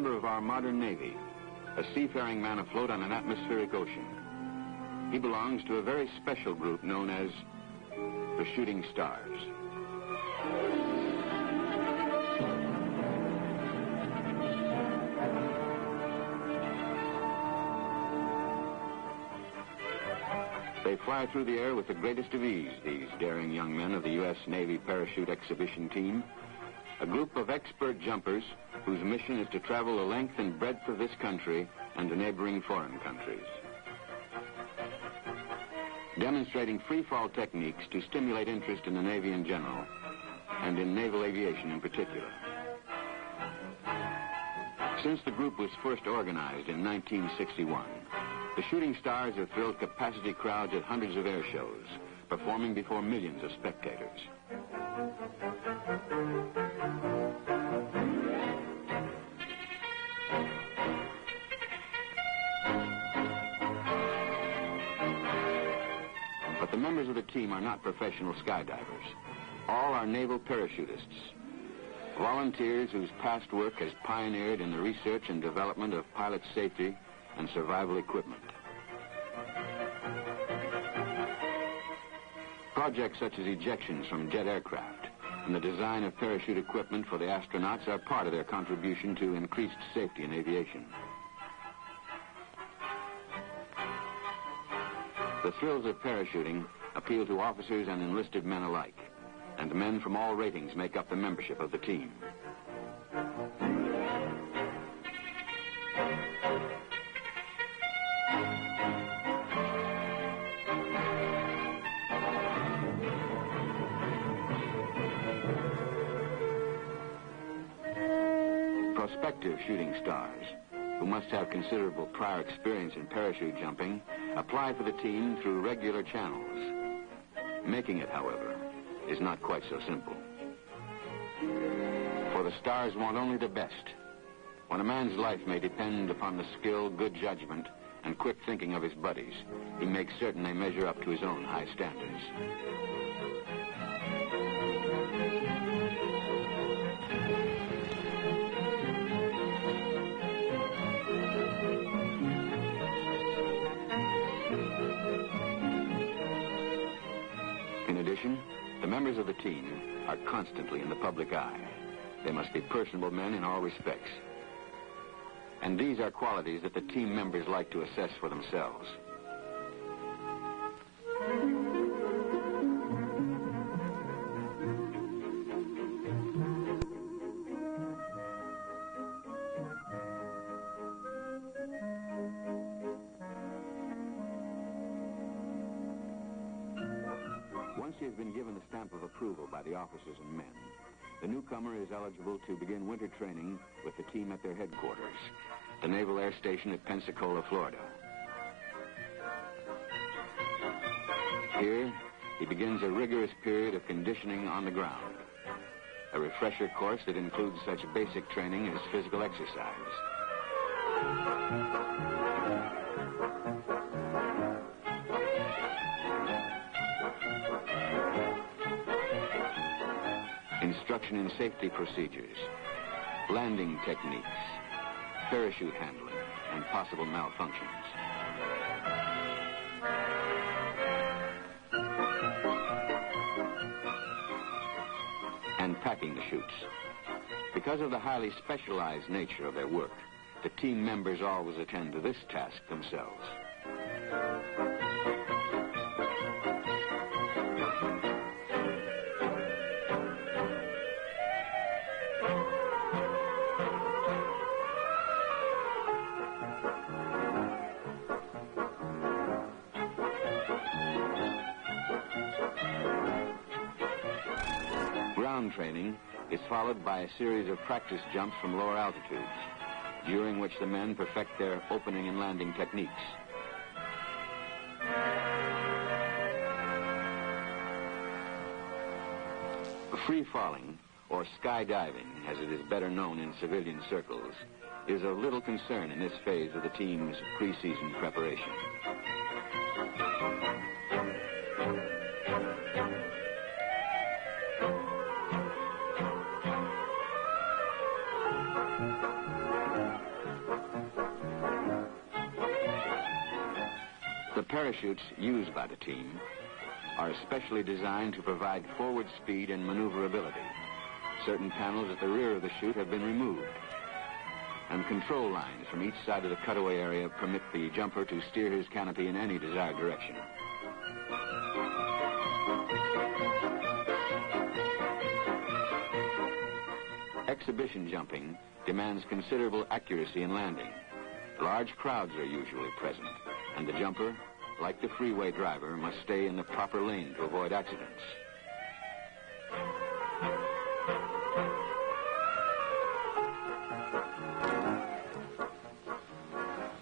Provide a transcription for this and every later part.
member of our modern Navy, a seafaring man afloat on an atmospheric ocean. He belongs to a very special group known as the Shooting Stars. They fly through the air with the greatest of ease, these daring young men of the U.S. Navy Parachute Exhibition Team, a group of expert jumpers whose mission is to travel the length and breadth of this country and to neighboring foreign countries, demonstrating free-fall techniques to stimulate interest in the Navy in general and in naval aviation in particular. Since the group was first organized in 1961, the Shooting Stars have filled capacity crowds at hundreds of air shows, performing before millions of spectators. But the members of the team are not professional skydivers. All are naval parachutists, volunteers whose past work has pioneered in the research and development of pilot safety and survival equipment. Projects such as ejections from jet aircraft and the design of parachute equipment for the astronauts are part of their contribution to increased safety in aviation. The thrills of parachuting appeal to officers and enlisted men alike, and men from all ratings make up the membership of the team. Prospective shooting stars, who must have considerable prior experience in parachute jumping, apply for the team through regular channels. Making it, however, is not quite so simple. For the stars want only the best. When a man's life may depend upon the skill, good judgment, and quick thinking of his buddies, he makes certain they measure up to his own high standards. In addition, the members of the team are constantly in the public eye. They must be personable men in all respects. And these are qualities that the team members like to assess for themselves. Once he has been given the stamp of approval by the officers and men, the newcomer is eligible to begin winter training with the team at their headquarters, the Naval Air Station at Pensacola, Florida. Here, he begins a rigorous period of conditioning on the ground, a refresher course that includes such basic training as physical exercise. Instruction in safety procedures, landing techniques, parachute handling, and possible malfunctions. And packing the chutes. Because of the highly specialized nature of their work, the team members always attend to this task themselves. Ground training is followed by a series of practice jumps from lower altitudes, during which the men perfect their opening and landing techniques. Free falling, or skydiving, as it is better known in civilian circles, is of little concern in this phase of the team's pre-season preparation. The parachutes used by the team are specially designed to provide forward speed and maneuverability. Certain panels at the rear of the chute have been removed, and control lines from each side of the cutaway area permit the jumper to steer his canopy in any desired direction. Exhibition jumping demands considerable accuracy in landing. Large crowds are usually present, and the jumper, like the freeway driver, must stay in the proper lane to avoid accidents.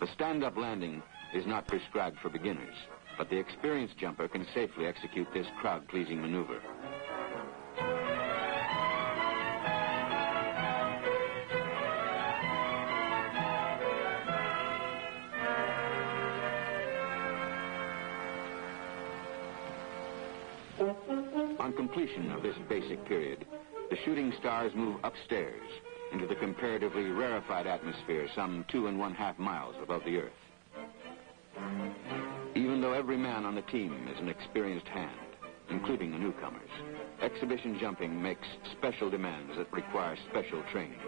The stand-up landing is not prescribed for beginners, but the experienced jumper can safely execute this crowd-pleasing maneuver. On completion of this basic period, the shooting stars move upstairs into the comparatively rarefied atmosphere some 2.5 miles above the Earth. Even though every man on the team is an experienced hand, including the newcomers, exhibition jumping makes special demands that require special training.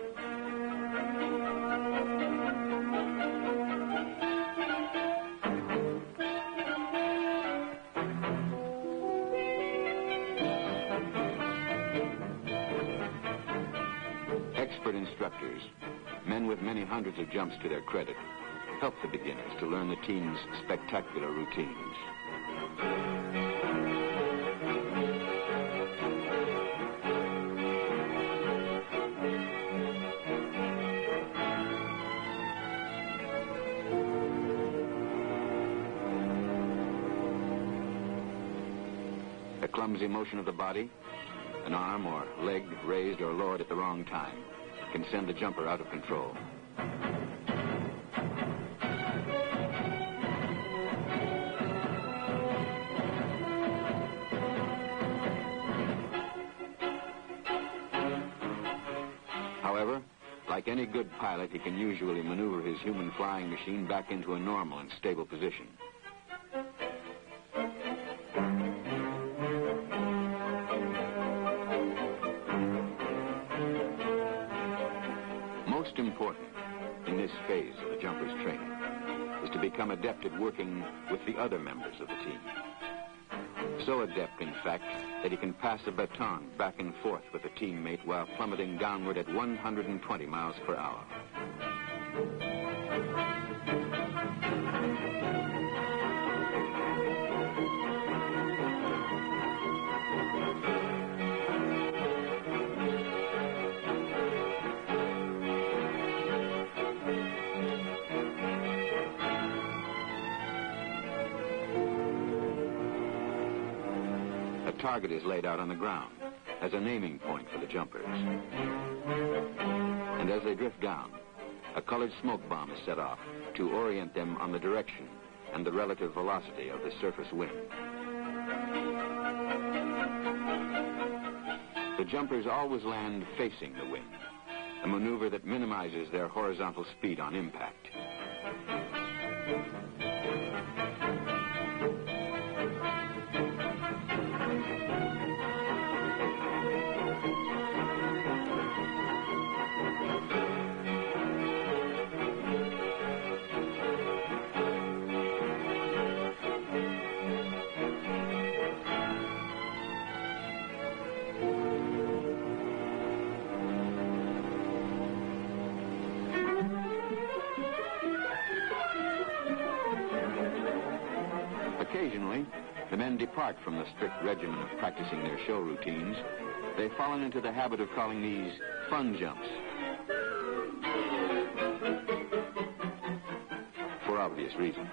Expert instructors, men with many hundreds of jumps to their credit, help the beginners to learn the team's spectacular routines. A clumsy motion of the body, an arm or leg raised or lowered at the wrong time, can send the jumper out of control. However, like any good pilot, he can usually maneuver his human flying machine back into a normal and stable position. Most important in this phase of the jumper's training is to become adept at working with the other members of the team. So adept, in fact, that he can pass a baton back and forth with a teammate while plummeting downward at 120 miles per hour. A target is laid out on the ground as a naming point for the jumpers. And as they drift down, a colored smoke bomb is set off to orient them on the direction and the relative velocity of the surface wind. The jumpers always land facing the wind, a maneuver that minimizes their horizontal speed on impact. Occasionally, the men depart from the strict regimen of practicing their show routines. They've fallen into the habit of calling these fun jumps, for obvious reasons.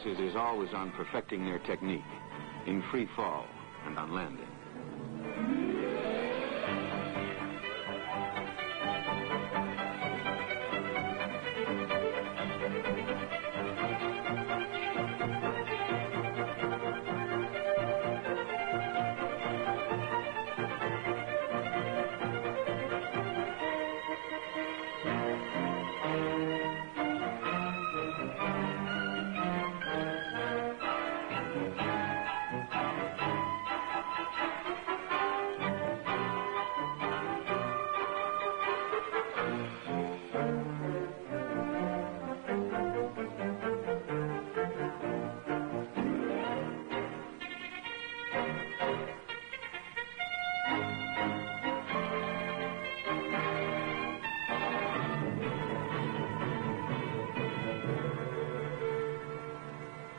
emphasis is always on perfecting their technique in free fall and on landing.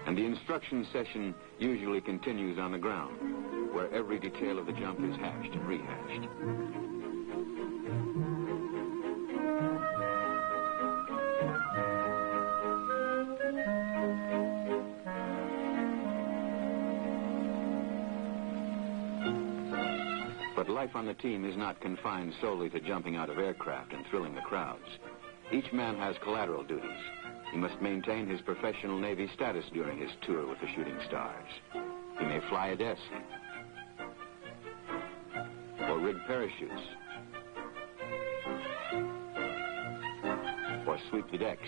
And the instruction session usually continues on the ground, where every detail of the jump is hashed and rehashed. But life on the team is not confined solely to jumping out of aircraft and thrilling the crowds. Each man has collateral duties. He must maintain his professional Navy status during his tour with the Shooting Stars. He may fly a desk, or rig parachutes, or sweep the decks,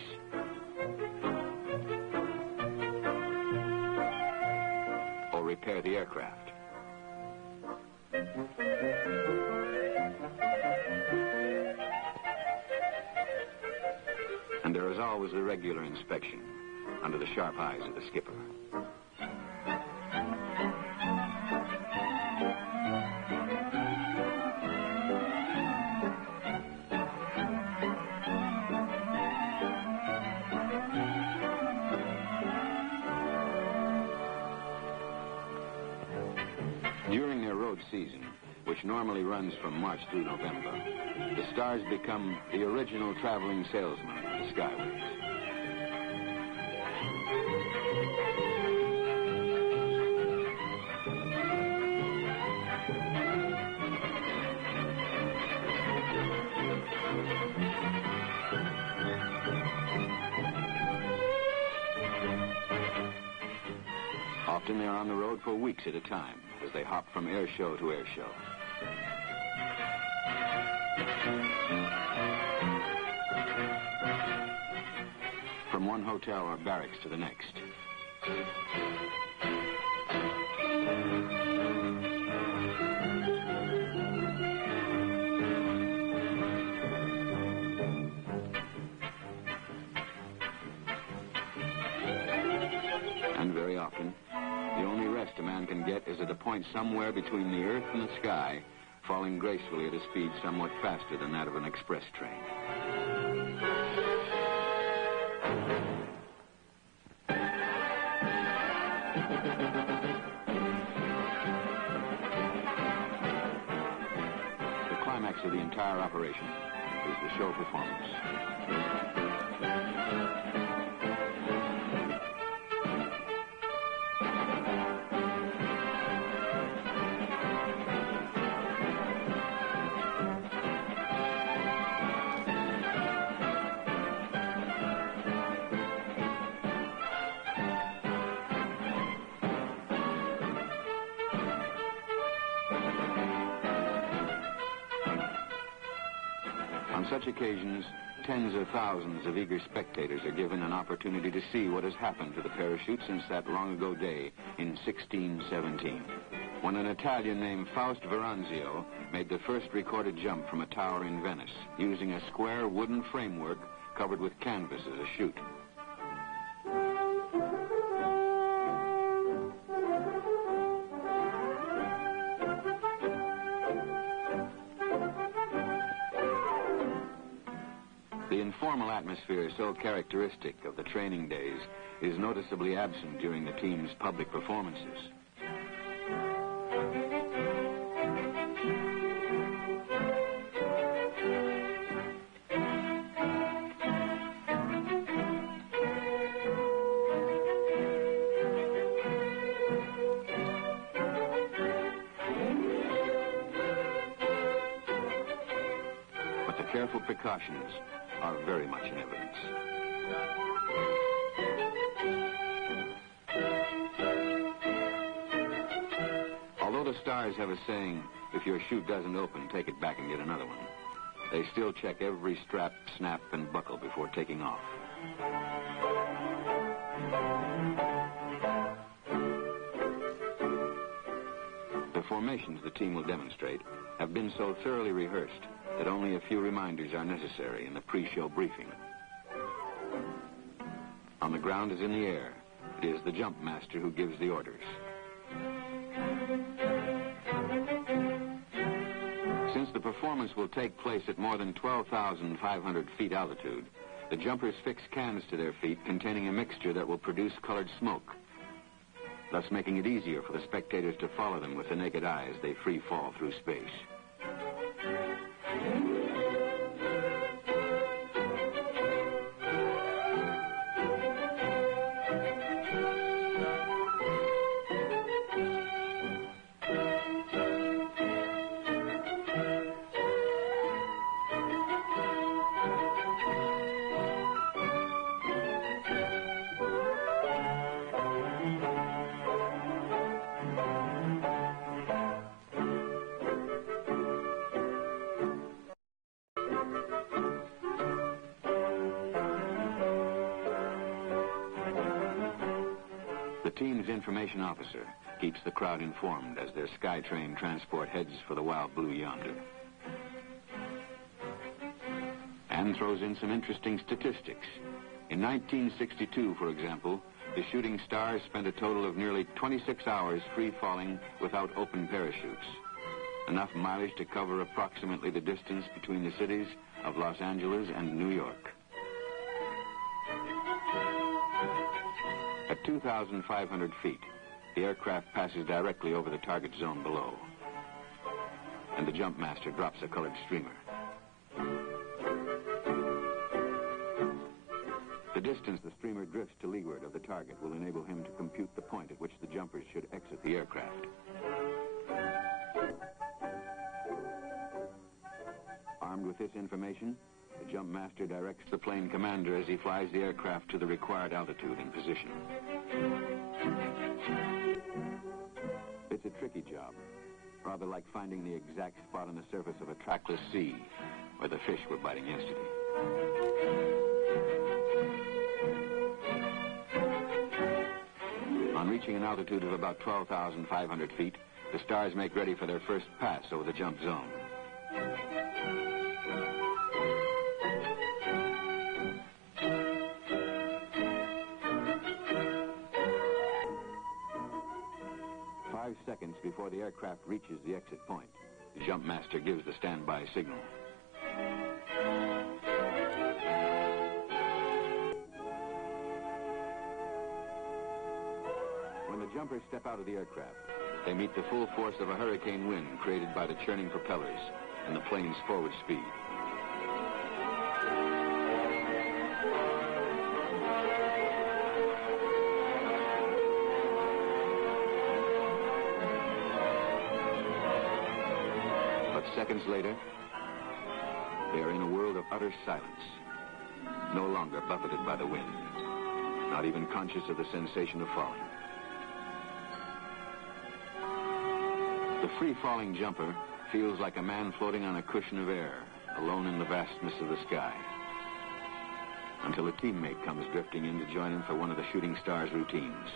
or repair the aircraft. And there is always the regular inspection under the sharp eyes of the skipper. During their road season, which normally runs from March through November, the Stars become the original traveling salesmen of the Skyways. Often they're on the road for weeks at a time as they hop from air show to air show. From one hotel or barracks to the next. And very often, the only rest a man can get is at a point somewhere between the earth and the sky, falling gracefully at a speed somewhat faster than that of an express train. The climax of the entire operation is the show performance. On such occasions, tens of thousands of eager spectators are given an opportunity to see what has happened to the parachute since that long-ago day in 1617, when an Italian named Faust Veranzio made the first recorded jump from a tower in Venice, using a square wooden framework covered with canvas as a chute. The informal atmosphere so characteristic of the training days is noticeably absent during the team's public performances. careful precautions are very much in evidence. Although the stars have a saying, if your chute doesn't open, take it back and get another one, they still check every strap, snap, and buckle before taking off. The formations the team will demonstrate have been so thoroughly rehearsed that only a few reminders are necessary in the pre-show briefing. On the ground as in the air, it is the jump master who gives the orders. Since the performance will take place at more than 12,500 feet altitude, the jumpers fix cans to their feet containing a mixture that will produce colored smoke, thus making it easier for the spectators to follow them with the naked eye as they free fall through space. The team's information officer keeps the crowd informed as their SkyTrain transport heads for the wild blue yonder. And throws in some interesting statistics. In 1962, for example, the shooting stars spent a total of nearly 26 hours free-falling without open parachutes. Enough mileage to cover approximately the distance between the cities of Los Angeles and New York. At 2,500 feet, the aircraft passes directly over the target zone below, and the jump master drops a colored streamer. The distance the streamer drifts to leeward of the target will enable him to compute the point at which the jumpers should exit the aircraft. Armed with this information, the jump master directs the plane commander as he flies the aircraft to the required altitude and position. It's a tricky job, rather like finding the exact spot on the surface of a trackless sea where the fish were biting yesterday. On reaching an altitude of about 12,500 feet, the stars make ready for their first pass over the jump zone. Seconds before the aircraft reaches the exit point, the jump master gives the standby signal. When the jumpers step out of the aircraft, they meet the full force of a hurricane wind created by the churning propellers and the plane's forward speed. Seconds later, they are in a world of utter silence, no longer buffeted by the wind, not even conscious of the sensation of falling. The free-falling jumper feels like a man floating on a cushion of air, alone in the vastness of the sky, until a teammate comes drifting in to join him for one of the shooting star's routines.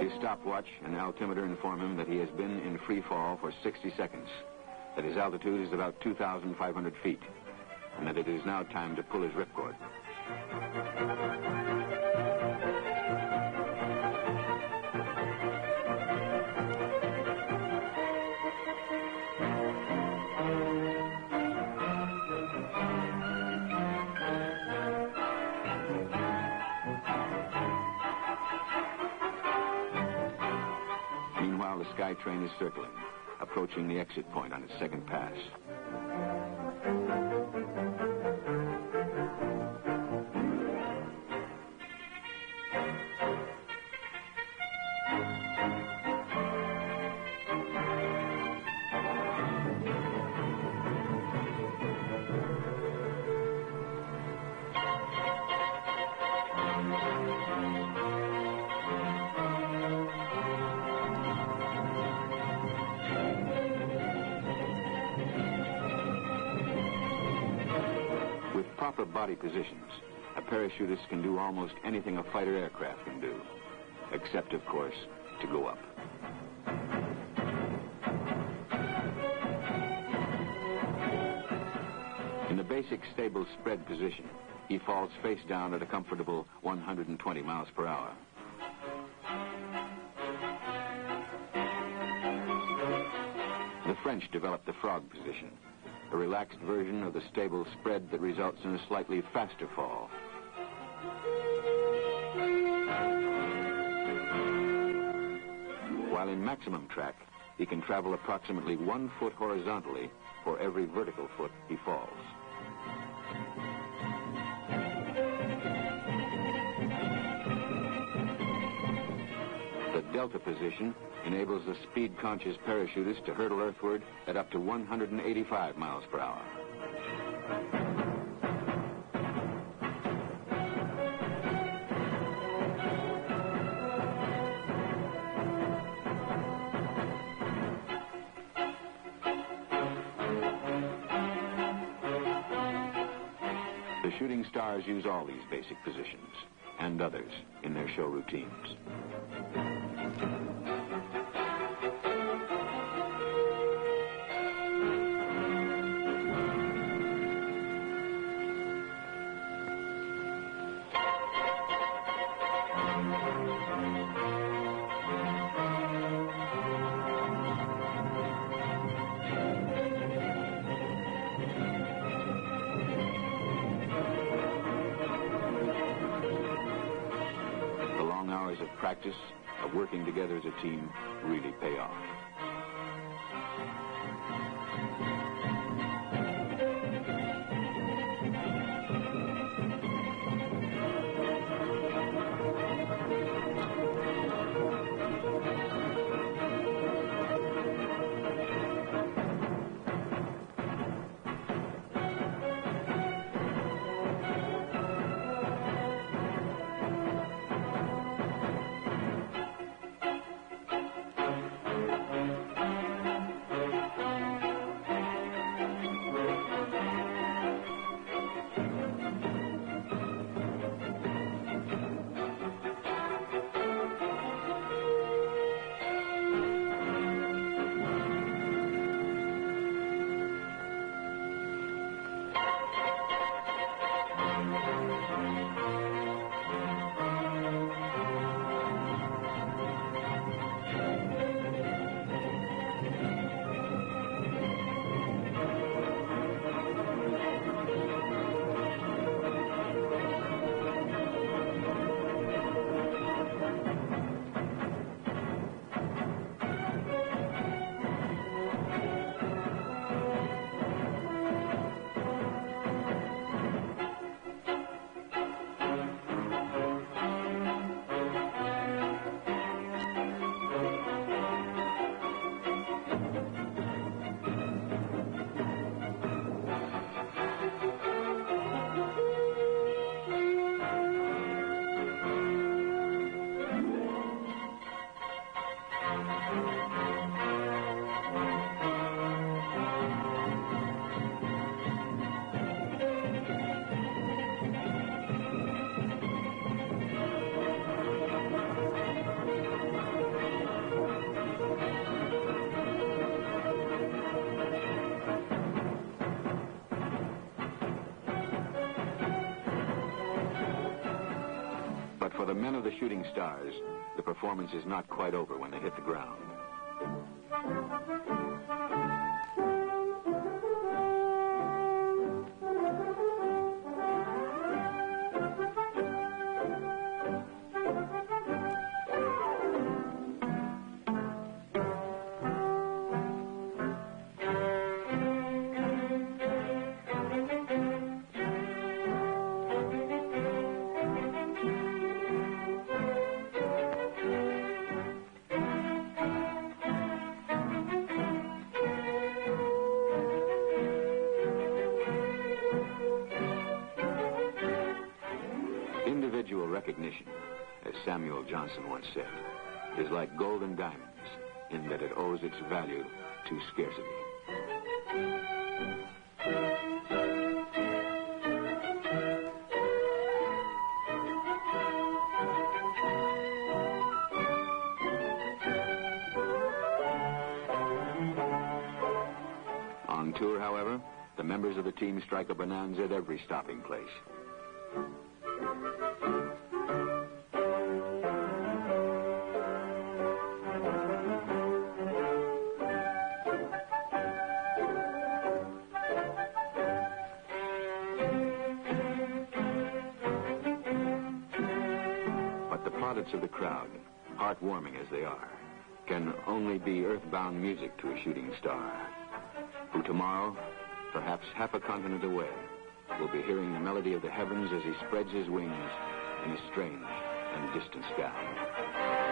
His stopwatch and altimeter inform him that he has been in free fall for 60 seconds, that his altitude is about 2,500 feet, and that it is now time to pull his ripcord. the Skytrain is circling, approaching the exit point on its second pass. Proper body positions, a parachutist can do almost anything a fighter aircraft can do, except, of course, to go up. In the basic stable spread position, he falls face down at a comfortable 120 miles per hour. The French developed the frog position, a relaxed version of the stable spread that results in a slightly faster fall. While in maximum track, he can travel approximately 1 foot horizontally for every vertical foot he falls. The delta position enables the speed-conscious parachutist to hurtle earthward at up to 185 miles per hour. The shooting stars use all these basic positions and others in their show routines. Hours of practice, of working together as a team, really pay off. But for the men of the shooting stars, the performance is not quite over when they hit the ground. recognition. As Samuel Johnson once said, it is like gold and diamonds in that it owes its value to scarcity. On tour, however, the members of the team strike a bonanza at every stopping place. But the plaudits of the crowd, heartwarming as they are, can only be earthbound music to a shooting star, who tomorrow, perhaps half a continent away, will be hearing the melody of the heavens as he spreads his wings in a strange and distant sky.